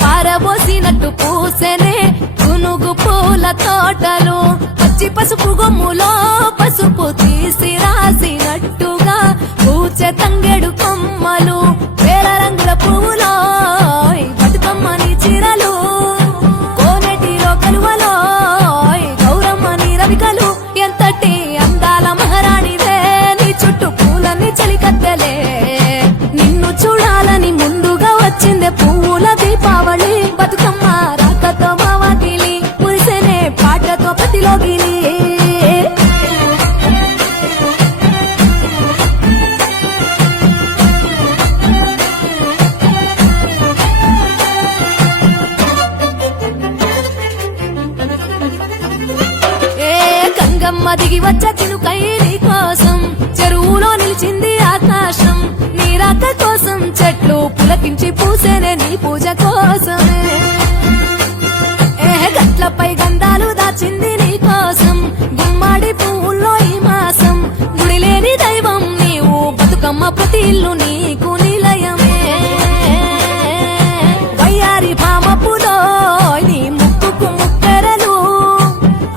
పారబోసినట్టు పూసెనే గునుగు పూల తోటలు పచ్చి పసుపు గొమ్ములో పసుపు తీసి రాసినట్టుగా పూచె తంగెడు కొమ్మలు వేల రంగుల పువ్వులో బతుకమ్మని చీరలు కోనేటిలో కలువలో గౌరమ్మని రవికలు ఎంతటి అందాల మహారాణివే నీ చుట్టూ పూలన్నీ చలికత్తెలే నిన్ను చూడాలని ముందుగా వచ్చిందే పువ్వుల దీపావళి బతుకమ్మ రాకతో మావాకిలి మురిసెనే పాటతో ప్రతిలోగిలి గంగమ్మ దిగి వచ్చ చినుకైలి కోసం చెరువులో నిలిచింది ఆకాశం నీ రాక కోసం చెట్లు పులకించి పూసేనే నీ పూజ కోసమే గట్లపై గంధాలు దాచింది నీ కోసం గుమ్మాడి పువ్వుల్లో ఈ మాసం గుడిలేని దైవం నీవు బతుకమ్మ ప్రతి ఇల్లు నీకు నిలయమే వయ్యారి భామపులో నీ ముక్కుకు ముక్కెరలు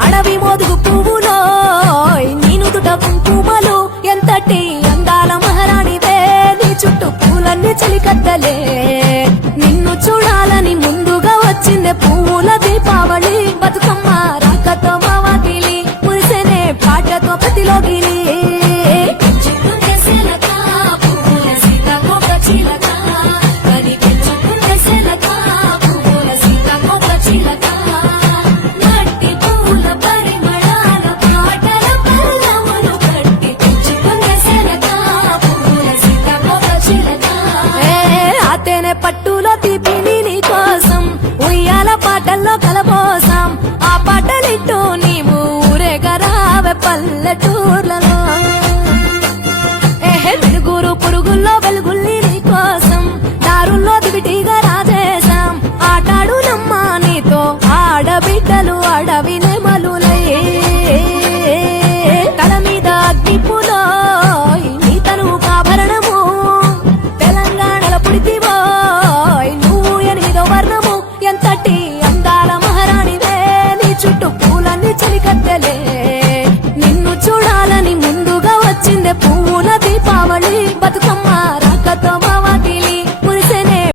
అడవి మోదుగు పువ్వులో నీ నుదుట కుంకుమలు ఎంతటి అందాల మహారాణివే నీ చుట్టూ పూలన్నీ చలికత్తలే నిన్ను చూడాలని ముందుగా వచ్చిందే పువ్వుల దీపావళి బతుకమ్మ రాకతో మావాకిలి మురిసెనే పాటతో ప్రతిలోగిలి పట్టులో